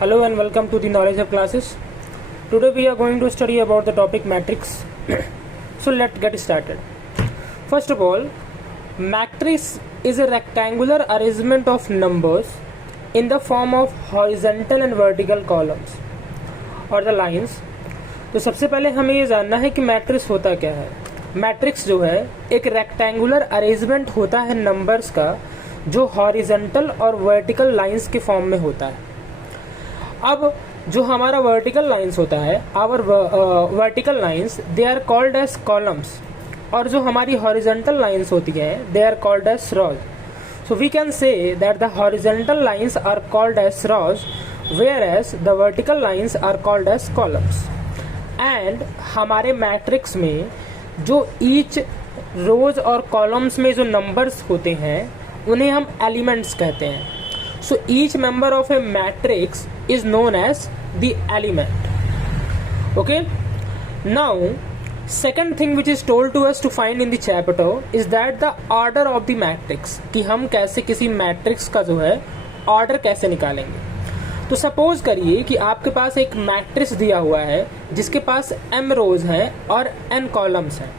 Hello and welcome to the Knowledge of Classes. Today we are going to study about the topic matrix. So let's get started. First of all, matrix is a rectangular arrangement of numbers in the form of horizontal and vertical columns or the lines. तो सबसे पहले हमें ये जानना है कि matrix होता क्या है. मैट्रिक्स जो है एक रेक्टेंगुलर अरेंजमेंट होता है नंबर्स का जो हॉरिजॉन्टल और वर्टिकल लाइंस के फॉर्म में होता है. अब जो हमारा वर्टिकल लाइंस होता है, our vertical lines they are called as columns, और जो हमारी हॉरिजॉन्टल लाइंस होती हैं they are called as rows. So we can say that the horizontal lines are called as rows whereas the vertical lines are called as columns. And हमारे matrix में जो each रोज और columns में जो numbers होते हैं उन्हें हम एलिमेंट्स कहते हैं. So each member of a matrix is known as the element. Okay. Now, second thing which is told to us to find in the chapter is that the order of the matrix. कि हम कैसे किसी matrix का जो है order कैसे निकालेंगे. तो सपोज करिए कि आपके पास एक मैट्रिक्स दिया हुआ है जिसके पास m रोज हैं और n कॉलम्स हैं.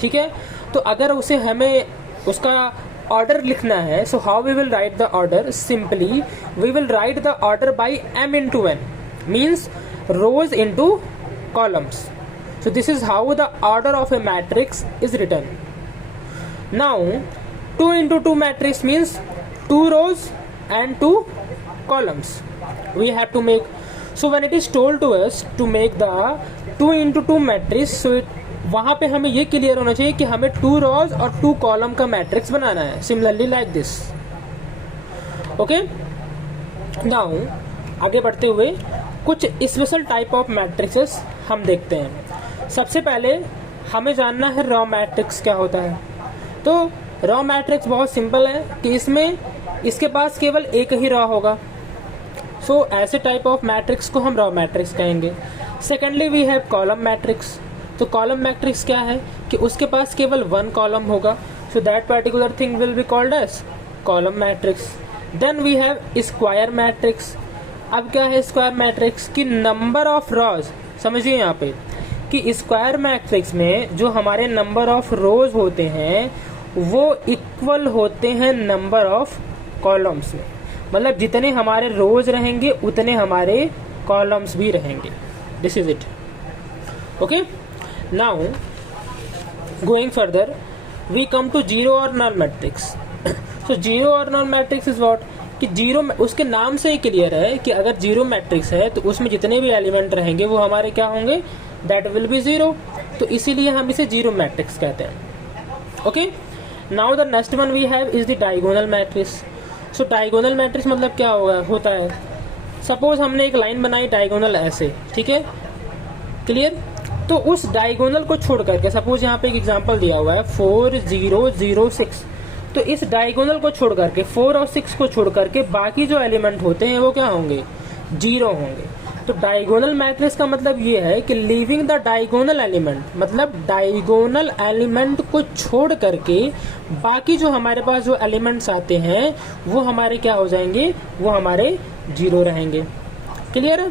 ठीक है. तो अगर उसे हमें उसका ऑर्डर लिखना है, so how we will write the order. Simply we will write the order by m into n, means rows into columns. So this is how the order of a matrix is written. Now 2 into 2 matrix means 2 rows and 2 columns we have to make. So when it is told to us to make the 2 into 2 matrix, so वहां पे हमें ये clear होना चाहिए कि हमें 2 रोज और 2 column का मैट्रिक्स बनाना है. Similarly like this. Okay. Now आगे बढ़ते हुए कुछ स्पेशल टाइप ऑफ मैट्रिक्सेस हम देखते हैं. सबसे पहले हमें जानना है रॉ मैट्रिक्स क्या होता है. तो रॉ मैट्रिक्स बहुत सिंपल है कि इसमें इसके पास केवल एक ही रॉ होगा. सो ऐसे टाइप ऑफ मैट्रिक्स को हम रॉ मैट्रिक्स कहेंगे. Secondly we have column matrix. तो कॉलम मैट्रिक्स क्या है कि उसके पास केवल 1 कॉलम होगा. So that particular thing will be called as column matrix. Then we have square matrix. अब क्या है स्क्वायर मैट्रिक्स की नंबर ऑफ रोज. समझिए यहाँ पे कि स्क्वायर मैट्रिक्स में जो हमारे नंबर ऑफ रोज होते हैं वो इक्वल होते हैं नंबर ऑफ कॉलम्स में. मतलब जितने हमारे रोज रहेंगे उतने हमारे कॉलम्स भी रहेंगे. This is it. Okay. Now, going further, we come to zero or null matrix. So zero or null matrix is what? कि जीरो, उसके नाम से ही क्लियर है कि अगर जीरो मैट्रिक्स है तो उसमें जितने भी एलिमेंट रहेंगे वो हमारे क्या होंगे, दैट विल बी जीरो. तो इसीलिए हम इसे जीरो मैट्रिक्स कहते हैं. Okay. Now the next one we have is the diagonal matrix. So diagonal matrix मतलब क्या होता है. सपोज हमने एक लाइन बनाई डायगोनल ऐसे. ठीक है. क्लियर. तो उस डायगोनल को छोड़ करके, सपोज यहाँ पे एक एग्जांपल दिया हुआ है 4 0 0 6. तो इस डायगोनल को छोड़ करके 4 और 6 को छोड़ करके बाकी जो एलिमेंट होते हैं वो क्या होंगे, जीरो होंगे. तो डायगोनल मैट्रिक्स का मतलब ये है कि लीविंग द डायगोनल एलिमेंट, मतलब डायगोनल एलिमेंट को छोड़ करके बाकी जो हमारे पास जो एलिमेंट्स आते हैं वो हमारे क्या हो जाएंगे, वो हमारे जीरो रहेंगे. Clear.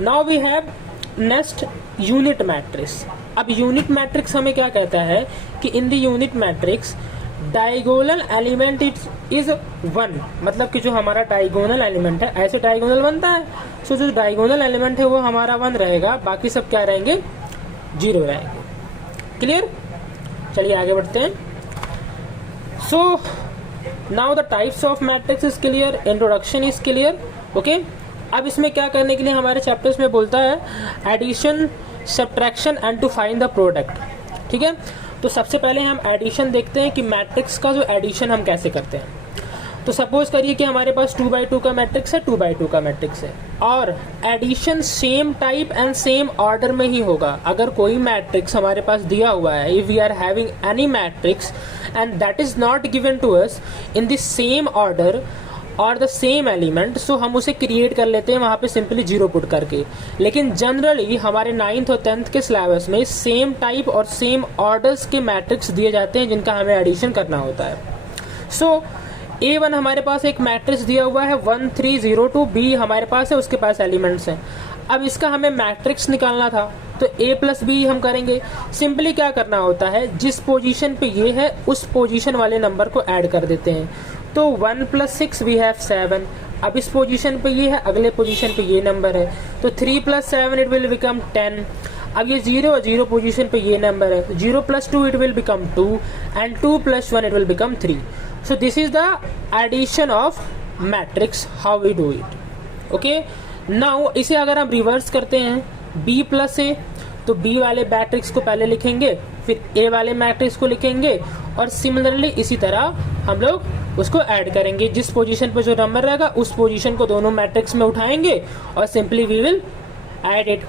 Now we have next unit matrix. अब यूनिट मैट्रिक्स हमें क्या कहता है कि in the unit matrix diagonal element is 1. मतलब कि जो हमारा डायगोनल एलिमेंट है ऐसे डायगोनल बनता है. सो जो डायगोनल एलिमेंट है वो हमारा 1 रहेगा, बाकी सब क्या रहेंगे, जीरो रहेंगे. क्लियर. चलिए आगे बढ़ते हैं. So now the types of matrix is clear, introduction is clear. Okay. अब इसमें क्या करने के लिए हमारे चैप्टर्स में बोलता है addition, subtraction and to find the product. ठीक है. तो सबसे पहले हम एडिशन देखते हैं कि मैट्रिक्स का जो एडिशन हम कैसे करते हैं. तो सपोज करिए कि हमारे पास 2x2 का मैट्रिक्स है, 2x2 का मैट्रिक्स है, और addition same type and same order में ही होगा. अगर कोई मैट्रिक्स हमारे पास दिया हुआ है, if we are having any matrix and that is not given to us in the same order और द सेम एलिमेंट, सो हम उसे क्रिएट कर लेते हैं वहां पे सिंपली जीरो पुट करके. लेकिन जनरली हमारे 9th और 10th के सिलेबस में सेम टाइप और सेम ऑर्डर्स के मैट्रिक्स दिए जाते हैं जिनका हमें एडिशन करना होता है. सो A1 हमारे पास एक मैट्रिक्स दिया हुआ है 1 3 0 2, B हमारे पास है, उसके पास एलिमेंट्स हैं। अब इसका हमें मैट्रिक्स निकालना था, तो A प्लस बी हम करेंगे। सिंपली क्या करना होता है, जिस पोजीशन पे ये है उस पोजीशन वाले नंबर को ऐड कर देते हैं। तो 1 + 6 वी हैव 7। अब इस पोजीशन पे ये है, अगले पोजीशन पे ये नंबर है, तो 3 + 7 इट विल बिकम 10। अब ये 0 0 पोजीशन पे ये नंबर है, 0 + 2 it will become 2 and 2 + 1 it will become 3। So this is the addition of matrix, how we do it. Okay, now इसे अगर हम रिवर्स करते हैं, B + A, तो B वाले मैट्रिक्स को पहले लिखेंगे, फिर A वाले मैट्रिक्स को लिखेंगे, और सिमिलरली इसी तरह हम लोग उसको ऐड करेंगे। जिस पोजीशन पे जो नंबर रहेगा उस पोजीशन को दोनों मैट्रिक्स में उठाएंगे और simply we will add it.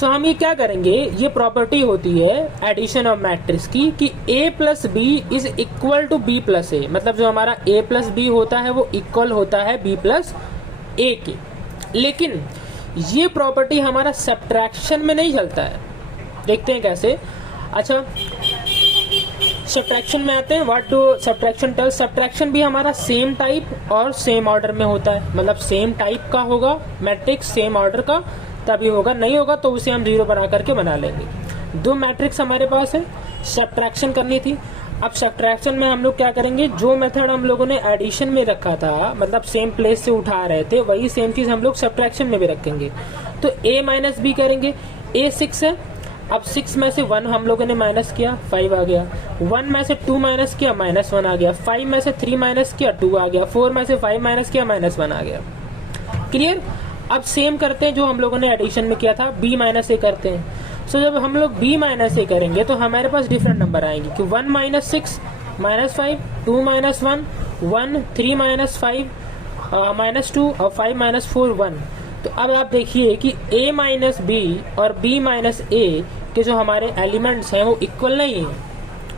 So हम ये क्या करेंगे, ये प्रॉपर्टी होती है एडिशन ऑफ मैट्रिक्स की कि A + B is equal to B + A। मतलब जो हमारा A + B होता है वो इक्वल होता है B + A के। लेकिन ये प्रॉपर्टी हमारा सब्ट्रैक्शन में नहीं चलता है। देखते हैं कैसे। अच्छा, सब्ट्रैक्शन में आते हैं। What do subtraction tell? Subtraction भी हमारा सेम टाइप और सेम ऑर्डर में होता है। मतलब सेम टाइप का होगा मैट्रिक्स, सेम ऑर्डर का तभी होगा, नहीं होगा तो उसे हम 0 बना करके बना लेंगे। दो मैट्रिक्स हमारे पास है, सब्ट्रैक्शन करनी थी। अब सब्ट्रैक्शन में हम लोग क्या करेंगे, जो मेथड हम लोगों ने एडिशन में रखा था, मतलब सेम प्लेस से उठा रहे थे, वही सेम चीज हम लोग सब्ट्रैक्शन में भी रखेंगे। तो A - B करेंगे। A 6 है, अब 6 में से 1 हम लोगों ने माइनस किया, 5 आ गया। 1 में से 2 माइनस किया, -1 आ गया। 5 में से 3 माइनस किया, 2 आ गया। 4 में से 5 माइनस किया, -1 आ गया। क्लियर? अब सेम करते हैं जो हम लोगों ने एडिशन में किया था, B - A करते हैं। सो जब हम लोग B - A करेंगे तो हमारे पास डिफरेंट नंबर आएंगे कि 1 - 6 -5, 2 - 1 1, 3 - 5 -2 और 5 - 4 1। तो अब आप देखिए कि A - B और B - A के जो हमारे एलिमेंट्स हैं वो इक्वल नहीं है।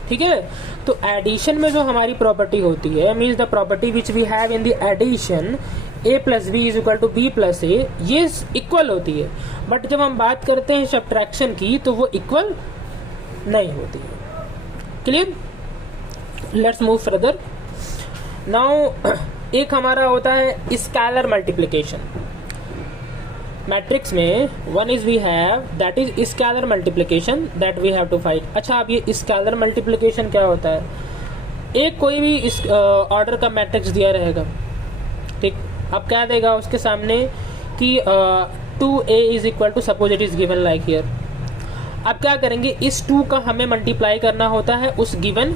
ठीक है, तो एडिशन में जो हमारी प्रॉपर्टी होती है, means the property which we have in the addition A + B is equal to B + A, ये इक्वल होती है। बट जब हम बात करते हैं सब्ट्रैक्शन की तो वो इक्वल नहीं होती है। Clear? Let's move further. Now एक हमारा होता है स्केलर मल्टीप्लिकेशन। मैट्रिक्स में one is we have that is scalar multiplication that we have to find. अच्छा, अब ये स्केलर मल्टीप्लिकेशन क्या होता है? एक कोई भी इस ऑर्डर का मैट्रिक्स दिया रहेगा, ठीक। अब क्या देगा उसके सामने कि 2A is equal to, suppose it is given like here. अब क्या करेंगे, इस 2 का हमें मल्टीप्लाई करना होता है उस गिवन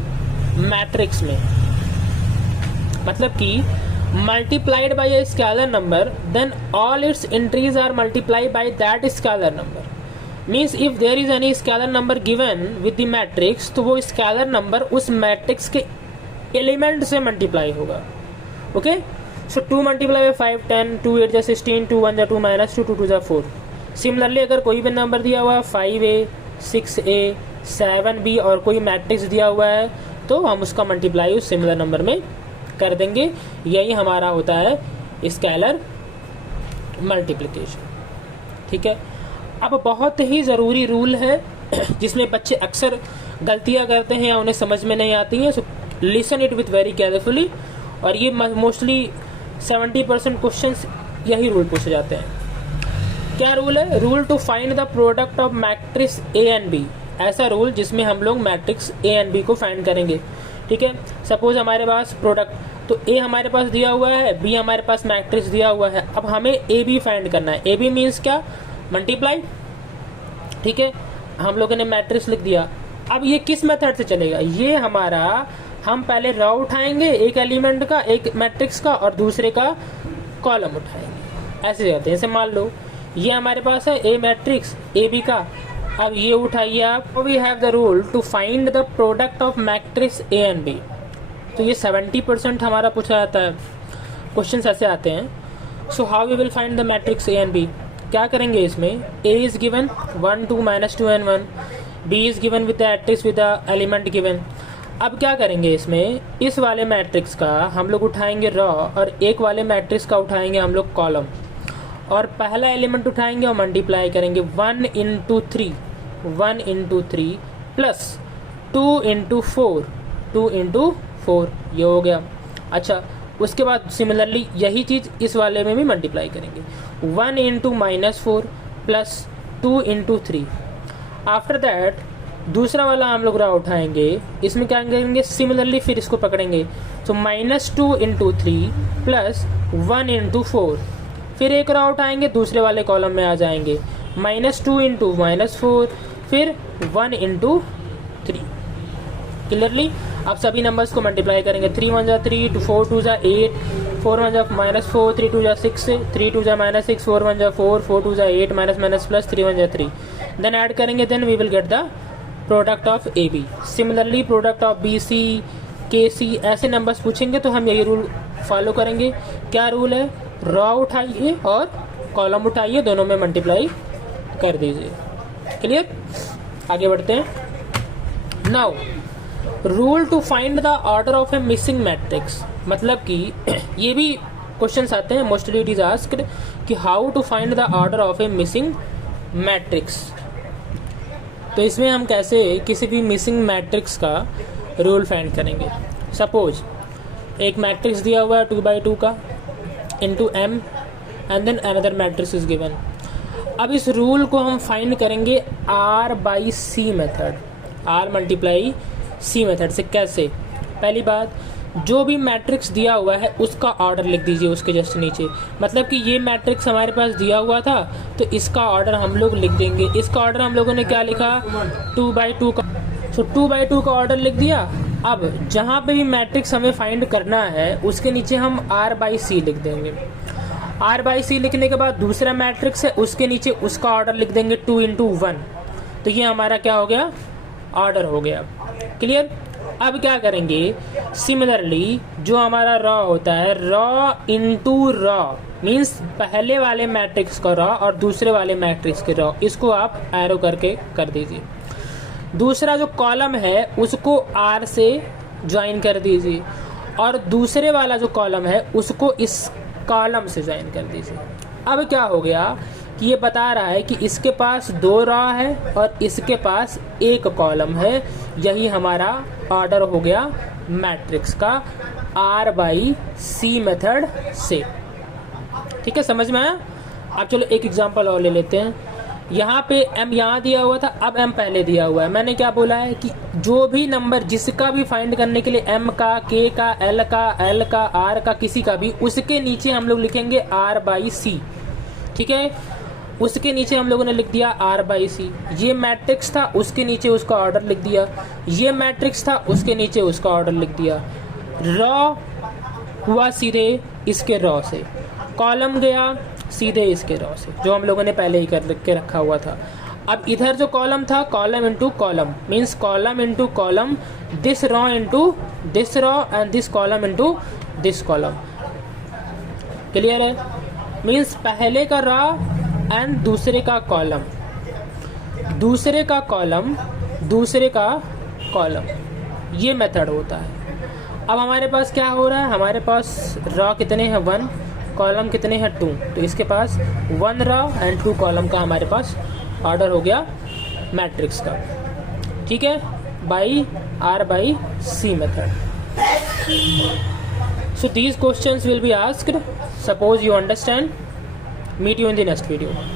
मैट्रिक्स में। मतलब कि multiplied by a scalar number, then all its entries are multiplied by that scalar number. Means if there is any scalar number given with the matrix, तो वो scalar number उस matrix के element से multiply होगा। Okay? So 2 multiply by 5 10, 2 8 जा 16, 2 1 जा 2 minus 2 2 2 जा 4। Similarly अगर कोई भी नंबर दिया हुआ है 5A 6A 7B और कोई मैट्रिक्स दिया हुआ है तो हम उसका मल्टीप्लाई उस सिमिलर नंबर में कर देंगे। यही हमारा होता है स्केलर मल्टीप्लिकेशन। ठीक है, अब बहुत ही ज़रूरी रूल है जिसमें बच्चे अक्सर गलतियां करते हैं या उन्हें समझ में नहीं आती हैं। So listen it with very carefully. और ये मोस्टली 70% क्वेश्चंस यही रूल पूछे जाते हैं। क्या रूल है? Rule to find the product of matrix A and B। ऐसा रूल जिसमें हम लोग मैट्रिक्स A एंड B को फाइंड करेंगे। ठीक है, सपोज हमारे पास प्रोडक्ट, तो A हमारे पास दिया हुआ है, B हमारे पास मैट्रिक्स दिया हुआ है। अब हमें AB फाइंड करना है। AB मीन्स क्या? मल्टीप्लाई। ठीक है, हम लोगों ने मैट्रिक्स लिख दिया। अब ये किस मेथड से चलेगा? ये हमारा, हम पहले रॉ उठाएंगे एक एलिमेंट का, एक मैट्रिक्स का, और दूसरे का कॉलम उठाएंगे। ऐसे जाते हैं। जैसे मान लो ये हमारे पास है A मैट्रिक्स AB का, अब ये उठाइए आप। We have the rule to find the product of matrix A and B। तो ये 70% हमारा पूछा जाता है। क्वेश्चन ऐसे आते हैं। So how we will find the matrix A and B? क्या करेंगे इसमें? A is given 1 2 -2 and 1, B is given with the matrix with the element given. अब क्या करेंगे इसमें? इस वाले मैट्रिक्स का हम लोग उठाएंगे रॉ और एक वाले मैट्रिक्स का उठाएंगे हम लोग कॉलम, और पहला एलिमेंट उठाएंगे और मल्टीप्लाई करेंगे 1 × 3 1 × 3 प्लस 2 × 4 2 × 4, ये हो गया। अच्छा, उसके बाद सिमिलरली यही चीज़ इस वाले में भी मल्टीप्लाई करेंगे, 1 into -4 plus 2 into 3। After that दूसरा वाला हम लोग रा उठाएंगे, इसमें क्या करेंगे सिमिलरली फिर इसको पकड़ेंगे, तो -2 इंटू 3 प्लस 1 इंटू 4। फिर एक रा उठाएंगे, दूसरे वाले कॉलम में आ जाएंगे, -2 इंटू -4 फिर 1 इंटू 3। क्लियरली अब सभी नंबर्स को मल्टीप्लाई करेंगे, 3 1 जा 3, 4 2 जा 8, 4 1 जा -4, 3 2 जा 6, 3 2 जा -6, 4 1 जा 4, 4 2 जा 8, माइनस प्लस 3 1 जा 3। देन ऐड करेंगे, then we will get the product of A B. Similarly product of B C के सी, ऐसे नंबर्स पूछेंगे तो हम यही रूल फॉलो करेंगे। क्या रूल है, रॉ उठाइए और कॉलम उठाइए, दोनों में मल्टीप्लाई कर दीजिए। क्लियर, आगे बढ़ते हैं। Now rule to find the order of a missing matrix, मतलब कि ये भी क्वेश्चंस आते हैं, मोस्टली इट इज आस्क्ड कि how to find the order of a missing matrix. तो इसमें हम कैसे किसी भी मिसिंग मैट्रिक्स का रूल फाइंड करेंगे। सपोज एक मैट्रिक्स दिया हुआ है 2x2 का into m and then another matrix is given. अब इस रूल को हम फाइंड करेंगे r/c method, r multiply c method से। कैसे, पहली बात, जो भी मैट्रिक्स दिया हुआ है उसका ऑर्डर लिख दीजिए उसके जस्ट नीचे। मतलब कि ये मैट्रिक्स हमारे पास दिया हुआ था तो इसका ऑर्डर हम लोग लिख देंगे। इसका ऑर्डर हम लोगों ने क्या लिखा, 2x2 का, तो 2x2 का ऑर्डर लिख दिया। अब जहाँ पे भी मैट्रिक्स हमें फाइंड करना है उसके नीचे हम r/c लिख देंगे। r/c लिखने के बाद दूसरा मैट्रिक्स है उसके नीचे उसका ऑर्डर लिख देंगे 2 इंटू 1। तो ये हमारा क्या हो गया, ऑर्डर हो गया। क्लियर, अब क्या करेंगे, सिमिलरली जो हमारा रॉ होता है, रॉ इंटू रॉ मीन्स पहले वाले मैट्रिक्स का रॉ और दूसरे वाले मैट्रिक्स के रॉ, इसको आप एरो करके कर दीजिए। दूसरा जो कॉलम है उसको r से ज्वाइन कर दीजिए और दूसरे वाला जो कॉलम है उसको इस कॉलम से ज्वाइन कर दीजिए। अब क्या हो गया कि ये बता रहा है कि इसके पास 2 रॉ है और इसके पास 1 कॉलम है। यही हमारा ऑर्डर हो गया मैट्रिक्स का r/c मेथड से। ठीक है, समझ में आया। अब चलो एक एग्जांपल और ले लेते हैं। यहाँ पे m यहाँ दिया हुआ था, अब m पहले दिया हुआ है। मैंने क्या बोला है कि जो भी नंबर जिसका भी फाइंड करने के लिए m का, k का, l का, l का, r का, किसी का भी, उसके नीचे हम लोग लिखेंगे r/c। ठीक है, उसके नीचे हम लोगों ने लिख दिया r/c। ये मैट्रिक्स था उसके नीचे उसका ऑर्डर लिख दिया, ये मैट्रिक्स था उसके नीचे उसका ऑर्डर लिख दिया। रॉ हुआ सीधे इसके रॉ से, कॉलम गया सीधे इसके रॉ से, जो हम लोगों ने पहले ही कर के रखा हुआ था। अब इधर जो कॉलम था, column into column means column into column, this raw into this raw and this column into this column. Clear है, मीन्स पहले का रॉ एंड दूसरे का कॉलम, दूसरे का कॉलम, दूसरे का कॉलम, ये मेथड होता है। अब हमारे पास क्या हो रहा है, हमारे पास रॉ कितने हैं 1, कॉलम कितने हैं 2, तो इसके पास 1 रॉ एंड 2 कॉलम का हमारे पास ऑर्डर हो गया मैट्रिक्स का। ठीक है, by r/c method. So these questions will be asked, suppose you understand. Meet you in the next video.